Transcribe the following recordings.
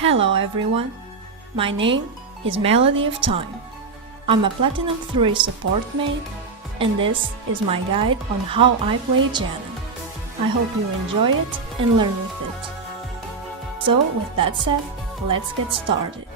Hello everyone, my name is Melody of Time. I'm a Platinum 3 support main, and this is my guide on how I play Janna. I hope you enjoy it and learn with it. So with that said, let's get started.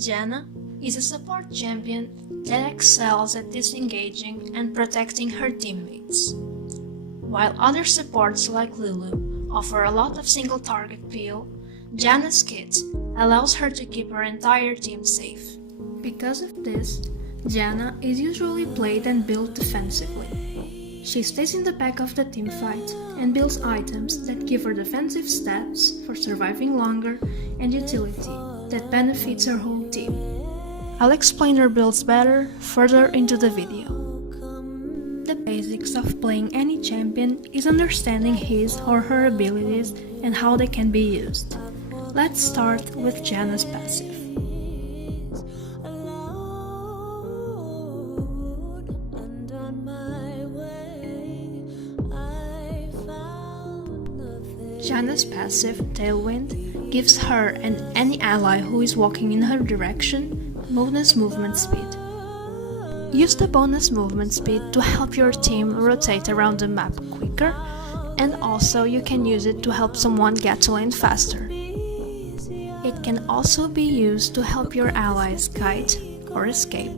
Janna is a support champion that excels at disengaging and protecting her teammates. While other supports like Lulu offer a lot of single target peel, Janna's kit allows her to keep her entire team safe. Because of this, Janna is usually played and built defensively. She stays in the back of the teamfight and builds items that give her defensive stats for surviving longer and utility that benefits her whole team. I'll explain her builds better further into the video. The basics of playing any champion is understanding his or her abilities and how they can be used. Let's start with Janna's passive. Janna's passive, Tailwind, gives her and any ally who is walking in her direction bonus movement speed. Use the bonus movement speed to help your team rotate around the map quicker, and also you can use it to help someone get to lane faster. It can also be used to help your allies kite or escape.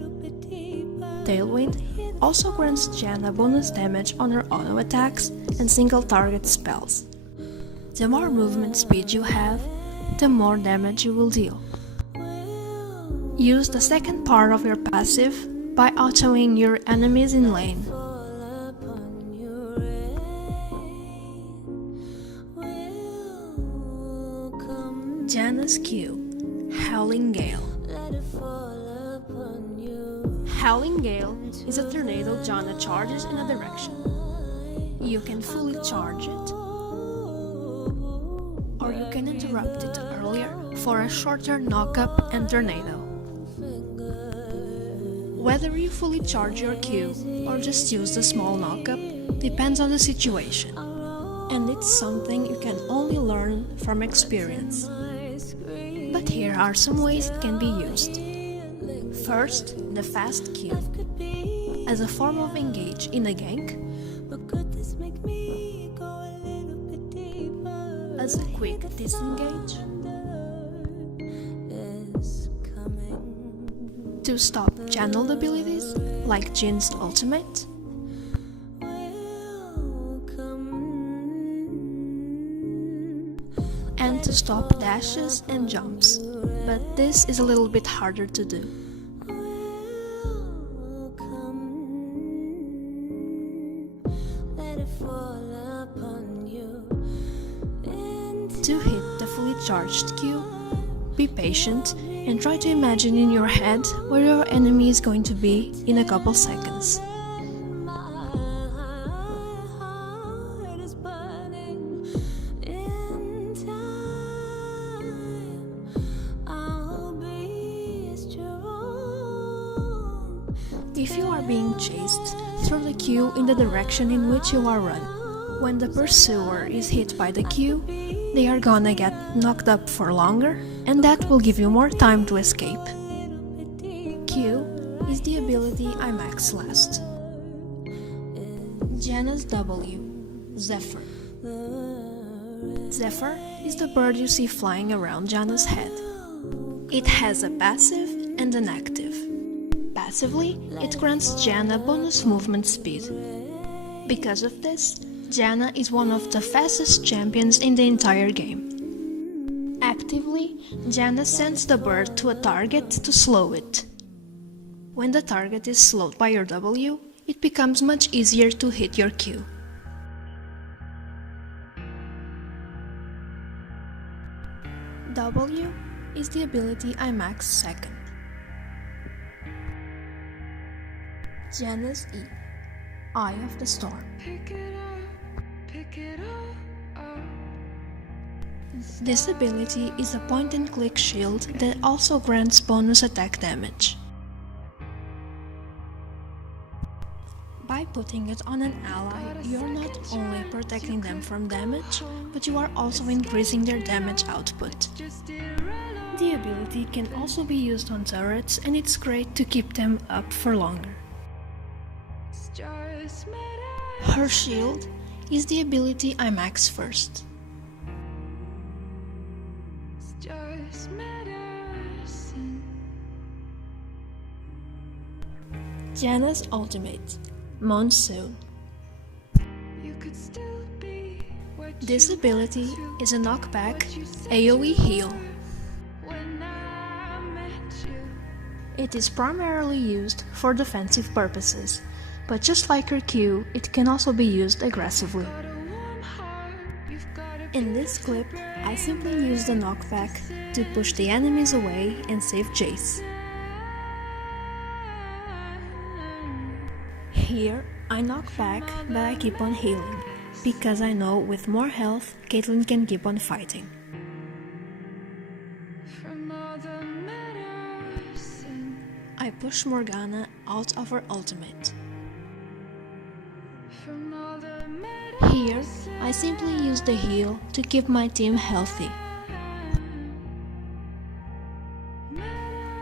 Tailwind also grants Janna bonus damage on her auto attacks and single target spells. The more movement speed you have, the more damage you will deal. Use the second part of your passive by autoing your enemies in lane. Janna's Q, Howling Gale. Howling Gale is a tornado Janna charges in a direction. You can fully charge it, or you can interrupt it earlier for a shorter knockup and tornado. Whether you fully charge your Q or just use the small knockup depends on the situation, and it's something you can only learn from experience. But here are some ways it can be used. First, the fast Q. As a form of engage in a gank, as a quick disengage, to stop channeled abilities like Jin's ultimate, and to stop dashes and jumps, but this is a little bit harder to do. To hit the fully charged Q, be patient and try to imagine in your head where your enemy is going to be in a couple seconds. If you are being chased, throw the Q in the direction in which you are running. When the pursuer is hit by the Q, they are gonna get knocked up for longer, and that will give you more time to escape. Q is the ability I max last. Janna's W, Zephyr. Zephyr is the bird you see flying around Janna's head. It has a passive and an active. Passively, it grants Janna bonus movement speed. Because of this, Janna is one of the fastest champions in the entire game. Actively, Janna sends the bird to a target to slow it. When the target is slowed by your W, it becomes much easier to hit your Q. W is the ability I max second. Janna's E, Eye of the Storm. This ability is a point-and-click shield that also grants bonus attack damage. By putting it on an ally, you're not only protecting them from damage, but you are also increasing their damage output. The ability can also be used on turrets, and it's great to keep them up for longer. Her shield is the ability I max first. Janna's ultimate, Monsoon. This ability is a knockback AoE heal. It is primarily used for defensive purposes, but just like her Q, it can also be used aggressively. In this clip, I simply use the knockback to push the enemies away and save Jace. Here, I knock back, but I keep on healing, because I know with more health, Caitlyn can keep on fighting. I push Morgana out of her ultimate. Here, I simply use the heal to keep my team healthy.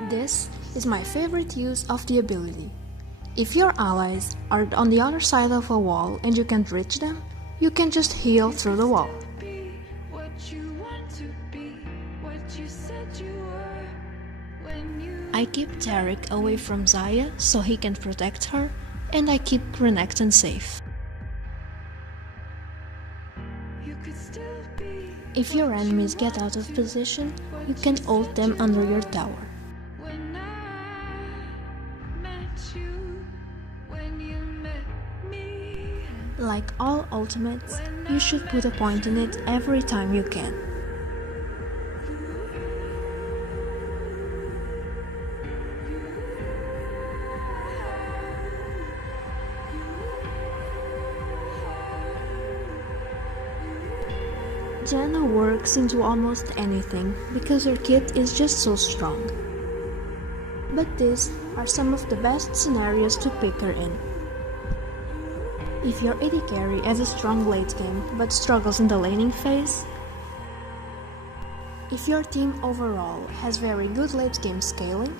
This is my favorite use of the ability. If your allies are on the other side of a wall and you can't reach them, you can just heal through the wall. I keep Taric away from Xayah so he can protect her, and I keep Renekton safe. If your enemies get out of position, you can ult them under your tower. Like all ultimates, you should put a point in it every time you can. Janna works into almost anything because her kit is just so strong. But these are some of the best scenarios to pick her in. If your AD carry has a strong late game but struggles in the laning phase, if your team overall has very good late game scaling,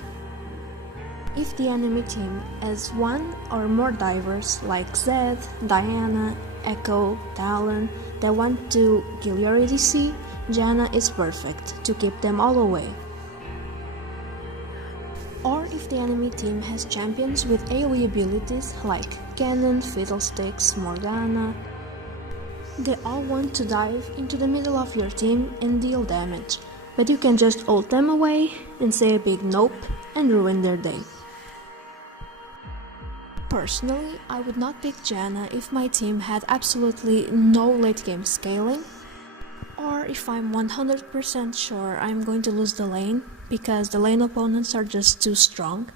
if the enemy team has one or more divers like Zed, Diana, LYKO, Talon that want to kill your ADC, Janna is perfect to keep them all away. Or if the enemy team has champions with AoE abilities like Cannon, Fiddlesticks, Morgana, they all want to dive into the middle of your team and deal damage, but you can just ult them away and say a big nope and ruin their day. Personally, I would not pick Janna if my team had absolutely no late game scaling, or if I'm 100% sure I'm going to lose the lane because the lane opponents are just too strong,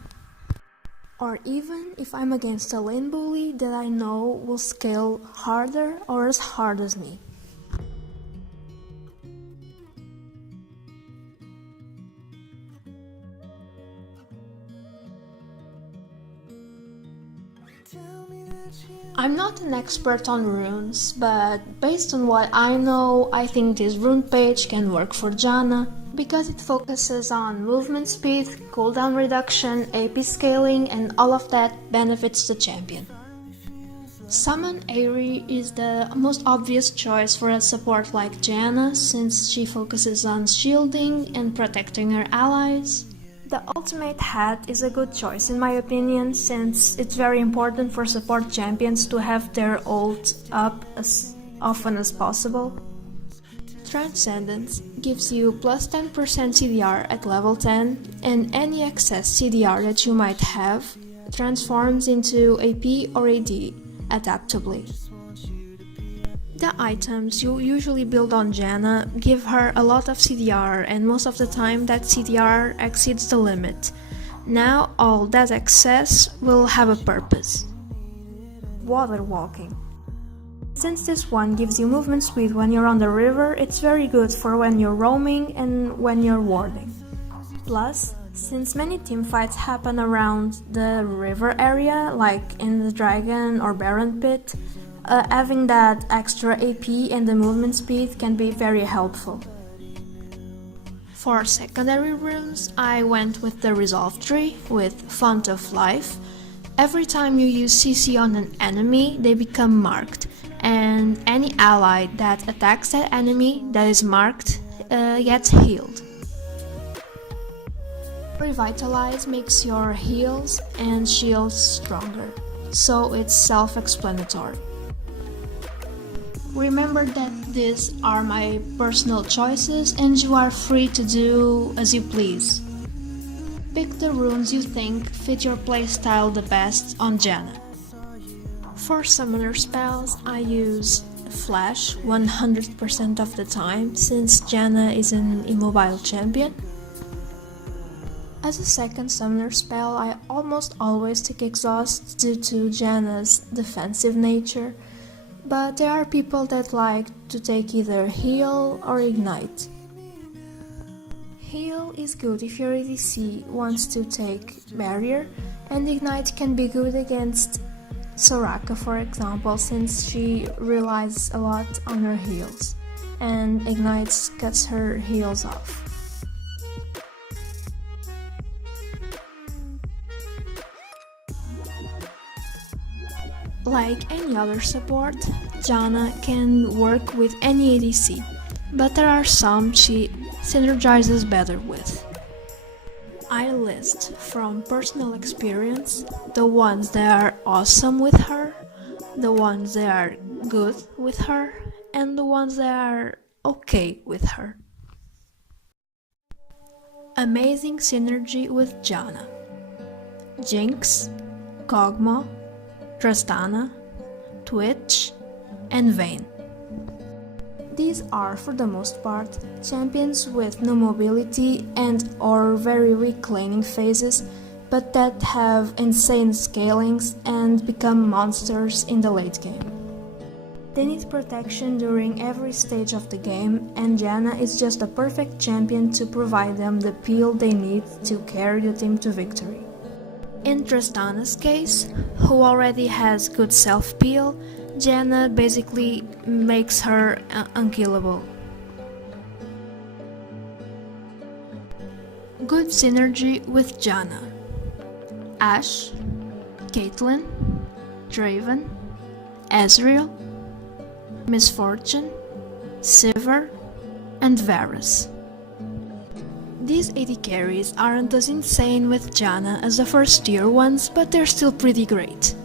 or even if I'm against a lane bully that I know will scale harder or as hard as me. I'm not an expert on runes, but based on what I know, I think this rune page can work for Janna because it focuses on movement speed, cooldown reduction, AP scaling, and all of that benefits the champion. Summon Aerie is the most obvious choice for a support like Janna since she focuses on shielding and protecting her allies. The ultimate hat is a good choice in my opinion since it's very important for support champions to have their ult up as often as possible. Transcendence gives you plus 10% CDR at level 10, and any excess CDR that you might have transforms into AP or AD adaptably. The items you usually build on Janna give her a lot of CDR, and most of the time that CDR exceeds the limit. Now all that excess will have a purpose. Water walking. Since this one gives you movement speed when you're on the river, it's very good for when you're roaming and when you're warding. Plus, since many teamfights happen around the river area, like in the Dragon or Baron Pit, having that extra AP and the movement speed can be very helpful. For secondary runes, I went with the Resolve tree with Font of Life. Every time you use CC on an enemy, they become marked, and any ally that attacks that enemy that is marked gets healed. Revitalize makes your heals and shields stronger, so it's self-explanatory. Remember that these are my personal choices and you are free to do as you please. Pick the runes you think fit your playstyle the best on Janna. For summoner spells, I use Flash 100% of the time since Janna is an immobile champion. As a second summoner spell, I almost always take Exhaust due to Janna's defensive nature, but there are people that like to take either Heal or Ignite. Heal is good if your ADC wants to take Barrier, and Ignite can be good against Soraka, for example, since she relies a lot on her heals, and Ignite cuts her heals off. Like any other support, Janna can work with any ADC, but there are some she synergizes better with. I list from personal experience the ones that are awesome with her, the ones that are good with her, and the ones that are okay with her. Amazing synergy with Janna: Jinx, Kog'Maw, Tristana, Twitch, and Vayne. These are, for the most part, champions with no mobility and or very weak laning phases, but that have insane scalings and become monsters in the late game. They need protection during every stage of the game, and Janna is just a perfect champion to provide them the peel they need to carry the team to victory. In Tristana's case, who already has good self-peel, Janna basically makes her unkillable. Good synergy with Janna: Ashe, Caitlyn, Draven, Ezreal, Miss Fortune, Sivir, and Varus. These AD carries aren't as insane with Janna as the first tier ones, but they're still pretty great.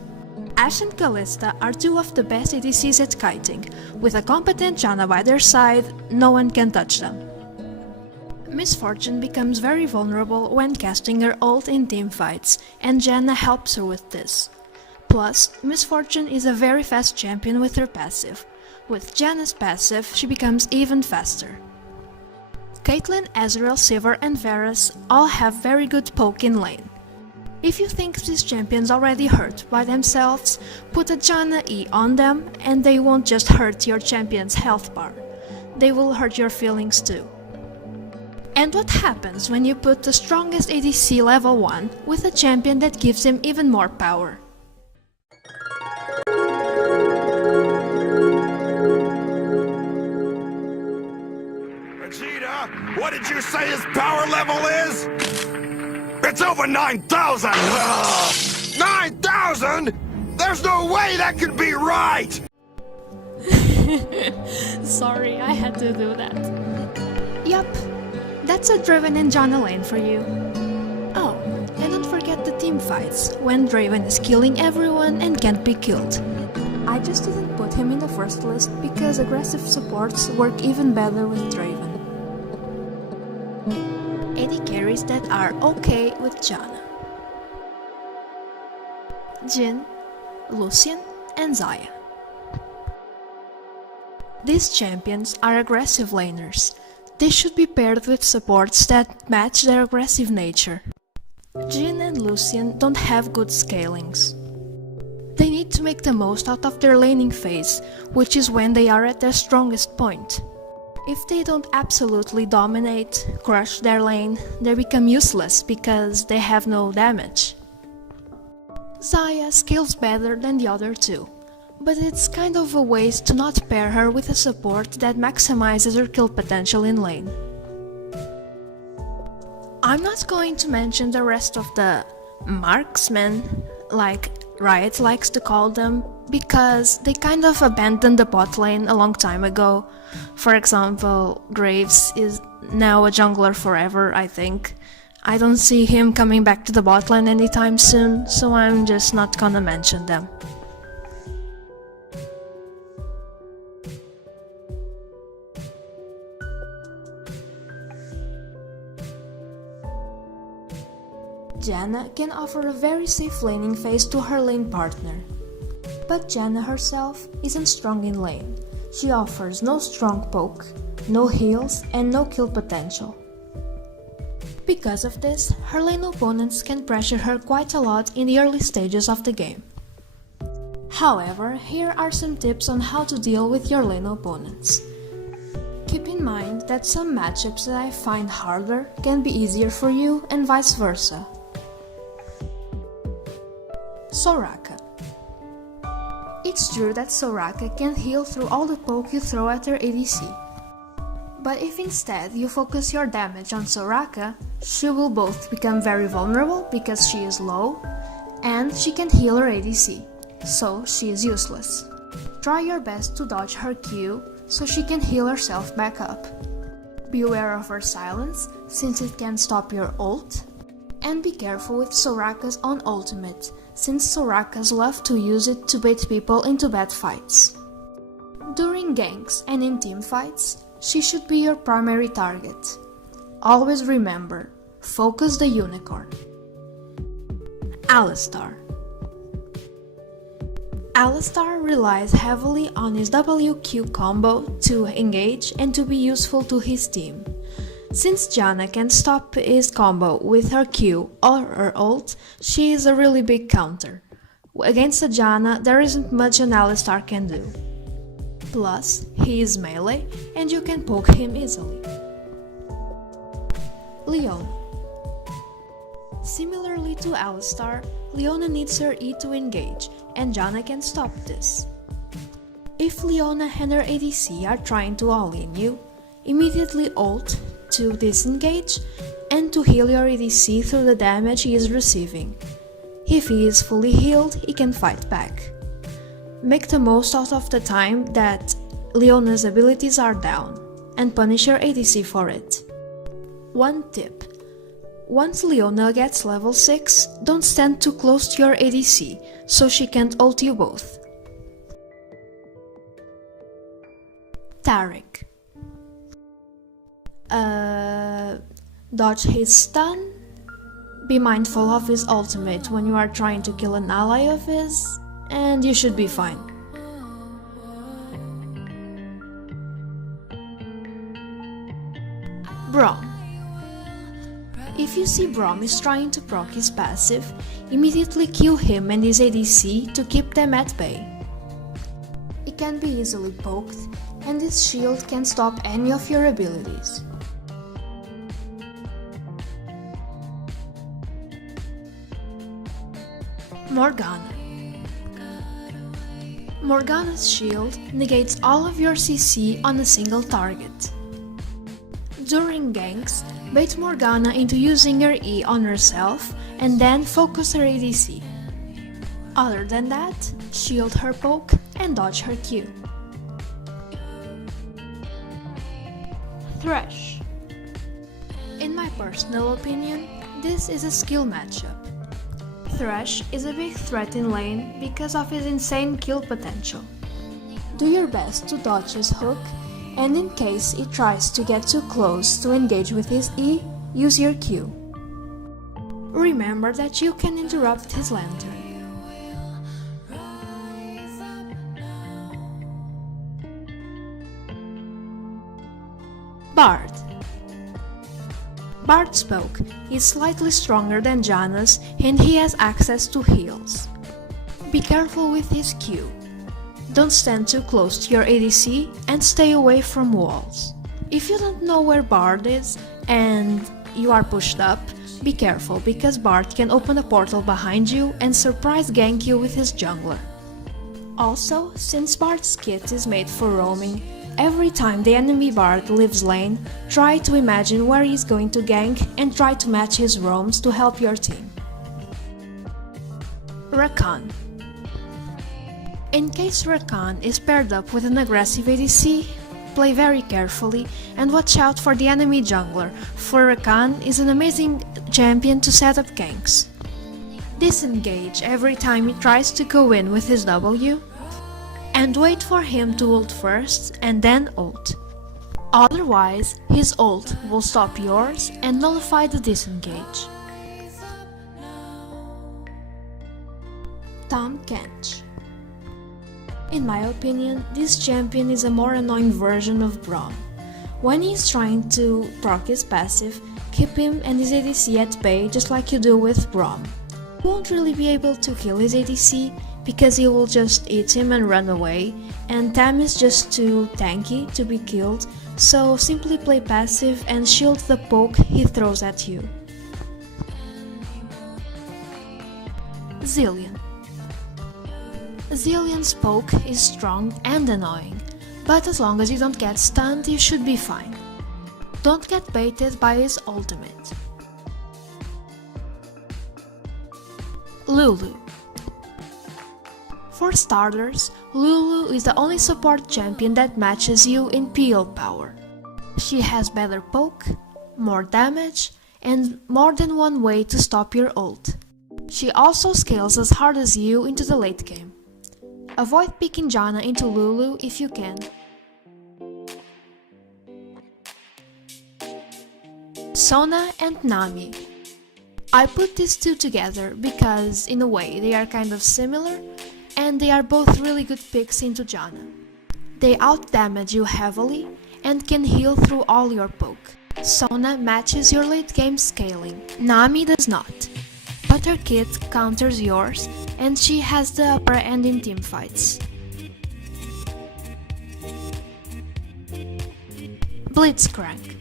Ashe and Kalista are two of the best ADCs at kiting. With a competent Janna by their side, no one can touch them. Miss Fortune becomes very vulnerable when casting her ult in teamfights, and Janna helps her with this. Plus, Miss Fortune is a very fast champion with her passive. With Janna's passive, she becomes even faster. Caitlyn, Ezreal, Sivir, and Varus all have very good poke in lane. If you think these champions already hurt by themselves, put a Janna E on them and they won't just hurt your champion's health bar, they will hurt your feelings too. And what happens when you put the strongest ADC level 1 with a champion that gives him even more power? What did you say his power level is? It's over 9,000! 9,000?! There's no way that could be right! Sorry, I had to do that. Yup, that's a Draven and Janna lane for you. Oh, and don't forget the team fights, when Draven is killing everyone and can't be killed. I just didn't put him in the first list because aggressive supports work even better with Draven. AD carries that are okay with Janna: Jhin, Lucian, and Xayah. These champions are aggressive laners. They should be paired with supports that match their aggressive nature. Jhin and Lucian don't have good scalings. They need to make the most out of their laning phase, which is when they are at their strongest point. If they don't absolutely dominate, crush their lane, they become useless because they have no damage. Xayah scales better than the other two, but it's kind of a waste to not pair her with a support that maximizes her kill potential in lane. I'm not going to mention the rest of the marksmen, like Riot likes to call them, because they kind of abandoned the bot lane a long time ago. For example, Graves is now a jungler forever, I think. I don't see him coming back to the bot lane anytime soon, so I'm just not gonna mention them. Janna can offer a very safe laning phase to her lane partner. But Janna herself isn't strong in lane. She offers no strong poke, no heals, and no kill potential. Because of this, her lane opponents can pressure her quite a lot in the early stages of the game. However, here are some tips on how to deal with your lane opponents. Keep in mind that some matchups that I find harder can be easier for you and vice versa. Soraka. It's true that Soraka can heal through all the poke you throw at her ADC. But if instead you focus your damage on Soraka, she will both become very vulnerable because she is low, and she can heal her ADC, so she is useless. Try your best to dodge her Q so she can heal herself back up. Beware of her silence since it can stop your ult, and be careful with Soraka's own ultimate, since Sorakas love to use it to bait people into bad fights. During ganks and in team fights, she should be your primary target. Always remember, focus the unicorn. Alistar. Alistar relies heavily on his WQ combo to engage and to be useful to his team. Since Janna can stop his combo with her Q or her ult, she is a really big counter. Against a Janna, there isn't much an Alistar can do. Plus, he is melee and you can poke him easily. Leona. Similarly to Alistar, Leona needs her E to engage, and Janna can stop this. If Leona and her ADC are trying to all-in you, immediately ult to disengage and to heal your ADC through the damage he is receiving. If he is fully healed, he can fight back. Make the most out of the time that Leona's abilities are down, and punish your ADC for it. One tip: once Leona gets level 6, don't stand too close to your ADC, so she can't ult you both. Taric. Dodge his stun. Be mindful of his ultimate when you are trying to kill an ally of his, and you should be fine. Brom. If you see Brom is trying to proc his passive, immediately kill him and his ADC to keep them at bay. He can be easily poked, and his shield can stop any of your abilities. Morgana. Morgana's shield negates all of your CC on a single target. During ganks, bait Morgana into using her E on herself and then focus her ADC. Other than that, shield her poke and dodge her Q. Thresh. In my personal opinion, this is a skill matchup. Thresh is a big threat in lane because of his insane kill potential. Do your best to dodge his hook, and in case he tries to get too close to engage with his E, use your Q. Remember that you can interrupt his lantern. Bard. Bard's poke is slightly stronger than Janna's and he has access to heals. Be careful with his Q. Don't stand too close to your ADC and stay away from walls. If you don't know where Bard is and you are pushed up, be careful because Bard can open a portal behind you and surprise gank you with his jungler. Also, since Bard's kit is made for roaming, every time the enemy Bard leaves lane, try to imagine where he's going to gank and try to match his roams to help your team. Rakan. In case Rakan is paired up with an aggressive ADC, play very carefully and watch out for the enemy jungler, for Rakan is an amazing champion to set up ganks. Disengage every time he tries to go in with his W, and wait for him to ult first and then ult. Otherwise, his ult will stop yours and nullify the disengage. Tahm Kench. In my opinion, this champion is a more annoying version of Brom. When he's trying to proc his passive, keep him and his ADC at bay just like you do with Brom. You won't really be able to kill his ADC because he will just eat him and run away, and Tahm is just too tanky to be killed, so simply play passive and shield the poke he throws at you. Zilean. Zilean's poke is strong and annoying, but as long as you don't get stunned, you should be fine. Don't get baited by his ultimate. Lulu. For starters, Lulu is the only support champion that matches you in PL power. She has better poke, more damage, and more than one way to stop your ult. She also scales as hard as you into the late game. Avoid picking Janna into Lulu if you can. Sona and Nami. I put these two together because, in a way, they are kind of similar, and they are both really good picks into Janna. They outdamage you heavily and can heal through all your poke. Sona matches your late game scaling, Nami does not, but her kit counters yours and she has the upper end in teamfights. Blitzcrank.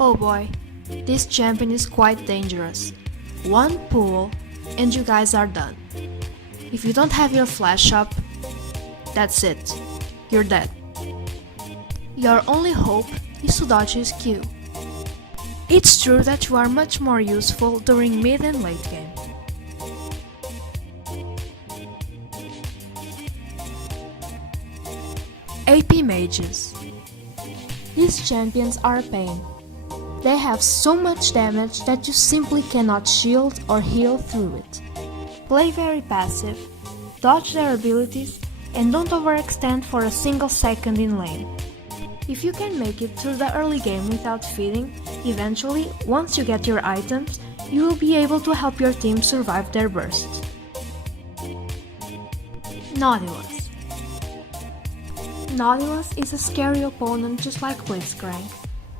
Oh boy, this champion is quite dangerous. One pull and you guys are done. If you don't have your flash up, that's it, you're dead. Your only hope is to dodge his Q. It's true that you are much more useful during mid and late game. AP mages. These champions are a pain. They have so much damage that you simply cannot shield or heal through it. Play very passive, dodge their abilities, and don't overextend for a single second in lane. If you can make it through the early game without feeding, eventually, once you get your items, you will be able to help your team survive their bursts. Nautilus. Nautilus is a scary opponent just like Blitzcrank.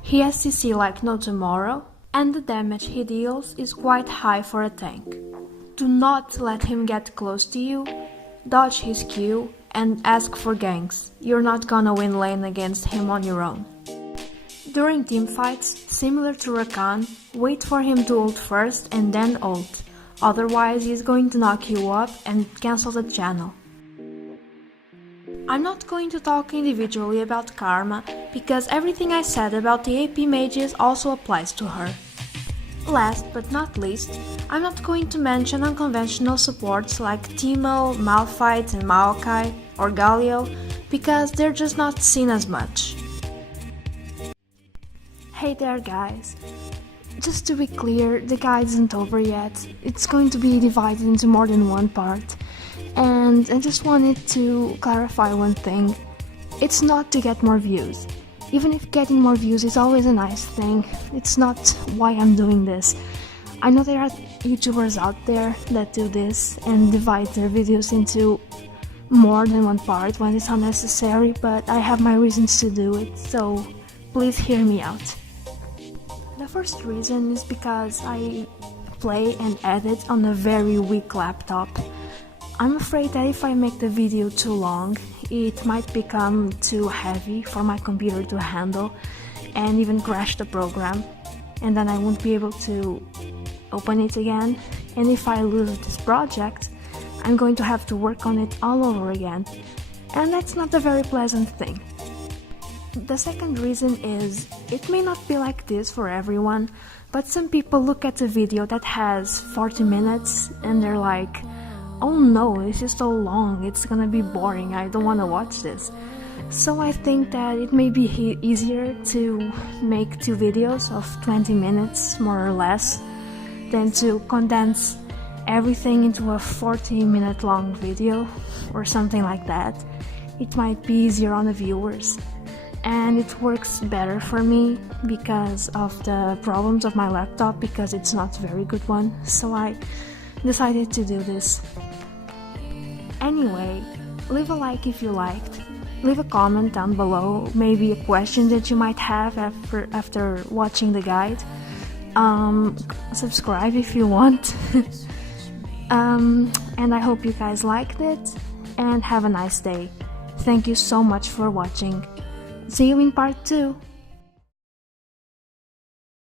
He has CC like no tomorrow, and the damage he deals is quite high for a tank. Do not let him get close to you, dodge his Q, and ask for ganks. You're not gonna win lane against him on your own. During teamfights, similar to Rakan, wait for him to ult first and then ult, otherwise he's going to knock you up and cancel the channel. I'm not going to talk individually about Karma, because everything I said about the AP mages also applies to her. Last but not least, I'm not going to mention unconventional supports like Teemo, Malphite and Maokai or Galio, because they're just not seen as much. Hey there guys, just to be clear, the guide isn't over yet. It's going to be divided into more than one part. And I just wanted to clarify one thing. It's not to get more views. Even if getting more views is always a nice thing, it's not why I'm doing this. I know there are YouTubers out there that do this and divide their videos into more than one part when it's unnecessary, but I have my reasons to do it, so please hear me out. The first reason is because I play and edit on a very weak laptop. I'm afraid that if I make the video too long, it might become too heavy for my computer to handle and even crash the program, and then I won't be able to open it again, and if I lose this project, I'm going to have to work on it all over again, and that's not a very pleasant thing. The second reason is, it may not be like this for everyone, but some people look at a video that has 40 minutes and they're like, oh no, it's just so long, it's gonna be boring, I don't wanna watch this. So I think that it may be easier to make 2 videos of 20 minutes, more or less, than to condense everything into a 40-minute long video or something like that. It might be easier on the viewers, and it works better for me because of the problems of my laptop, because it's not a very good one, so I decided to do this. Anyway, leave a like if you liked, leave a comment down below, maybe a question that you might have after watching the guide. Subscribe if you want. And I hope you guys liked it, and have a nice day. Thank you so much for watching. See you in part 2.